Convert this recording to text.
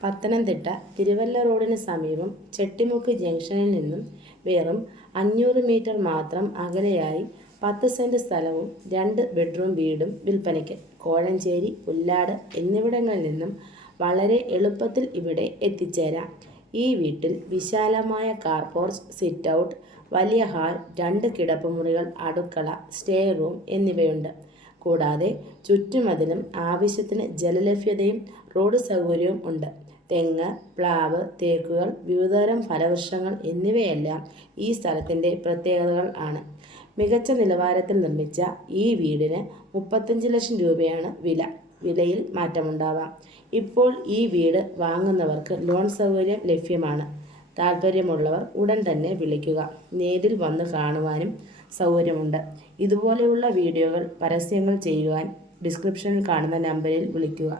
പത്തനംതിട്ട തിരുവല്ല റോഡിന് സമീപം ചെട്ടിമുക്ക് ജംഗ്ഷനിൽ നിന്നും വെറും 500 മീറ്റർ മാത്രം അകലെയായി 10 സെന്റ് സ്ഥലവും 2 ബെഡ്റൂം വീടും വിൽപ്പനയ്ക്ക്. കോഴഞ്ചേരി, പുല്ലാട് എന്നിവിടങ്ങളിൽ നിന്നും വളരെ എളുപ്പത്തിൽ ഇവിടെ എത്തിച്ചേരാം. ഈ വീട്ടിൽ വിശാലമായ കാർ പോർച്ച്, സിറ്റ് ഔട്ട്, വലിയ ഹാൾ, 2 കിടപ്പുമുറികൾ, അടുക്കള, സ്റ്റേ റൂം എന്നിവയുണ്ട്. കൂടാതെ ചുറ്റുമതിലും ആവശ്യത്തിന് ജലലഭ്യതയും റോഡ് സൗകര്യവും ഉണ്ട്. തെങ്ങ്, പ്ലാവ്, തേക്കുകൾ, വിവിധതരം ഫലവൃക്ഷങ്ങൾ എന്നിവയെല്ലാം ഈ സ്ഥലത്തിൻ്റെ പ്രത്യേകതകൾ ആണ്. മികച്ച നിലവാരത്തിൽ നിർമ്മിച്ച ഈ വീടിന് 35 ലക്ഷം രൂപയാണ് വില. വിലയിൽ മാറ്റമുണ്ടാവാം. ഇപ്പോൾ ഈ വീട് വാങ്ങുന്നവർക്ക് ലോൺ സൗകര്യം ലഭ്യമാണ്. താൽപ്പര്യമുള്ളവർ ഉടൻ തന്നെ വിളിക്കുക. നേരിൽ വന്ന് കാണുവാനും സൗകര്യമുണ്ട്. ഇതുപോലെയുള്ള വീഡിയോകൾ പരസ്യങ്ങൾ ചെയ്യുവാൻ ഡിസ്ക്രിപ്ഷനിൽ കാണുന്ന നമ്പറിൽ വിളിക്കുക.